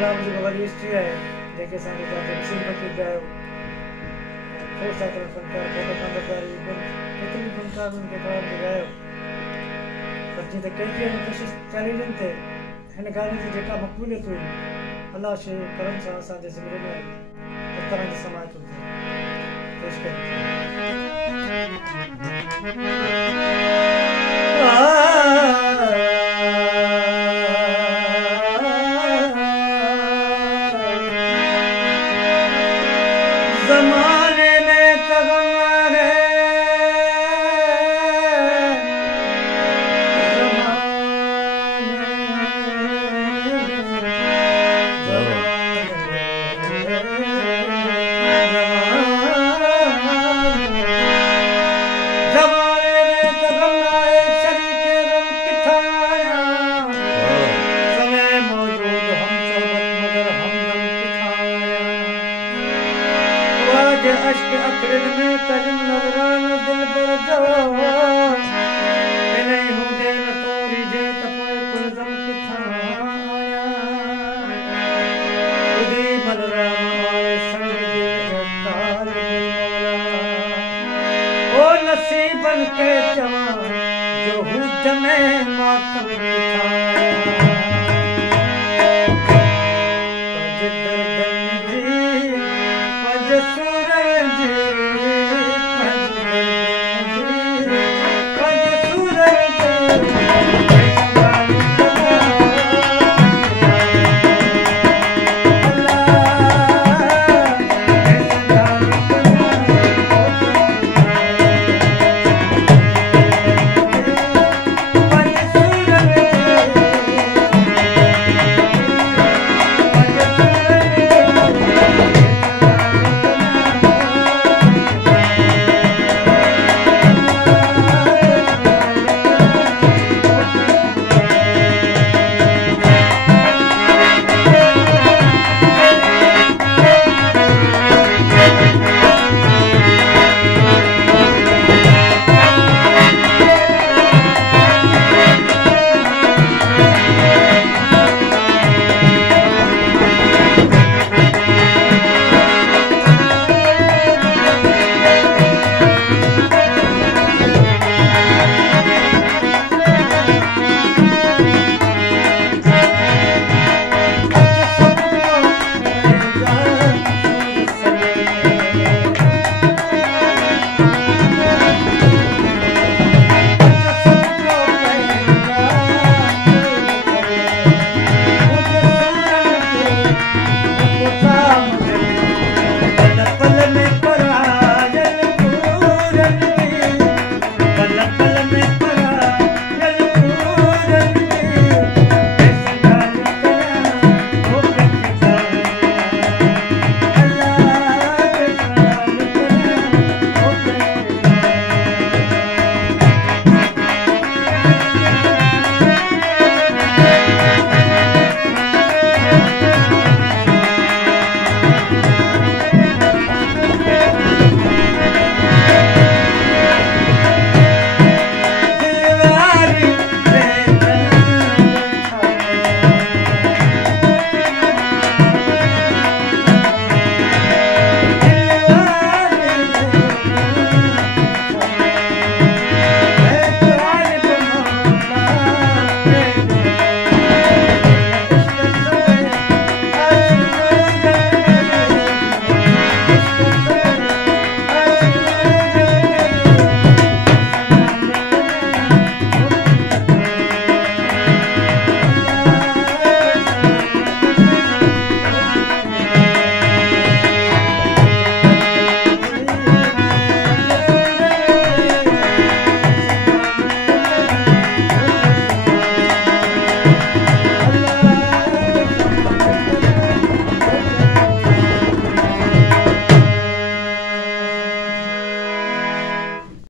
कलाम जी को worry history है जेके सानी जाते नसीब फकीर गायो फोर साइकिल फनकार फोटो कंदकार केतिरी फनकार उनके कलाम जी गायो पर जी त कई में कोशिश चाली दिन थे हिन गाने जी जेका मक़बूलियत हुई अल्लाह शे करम सां असांजे ज़िंदगी में आई हिक तरह जी समाज हुई पेश कयूं ज़माने में तगम है अश्क अखरन में तजम नजरान दिल पर जो नहीं होंगे न तोरी जे तपोए कुलजम किथा आया खुदी बलराम आए संग दिल ताल मौला ओ नसीबन के जवान जो हुद में मातम किथा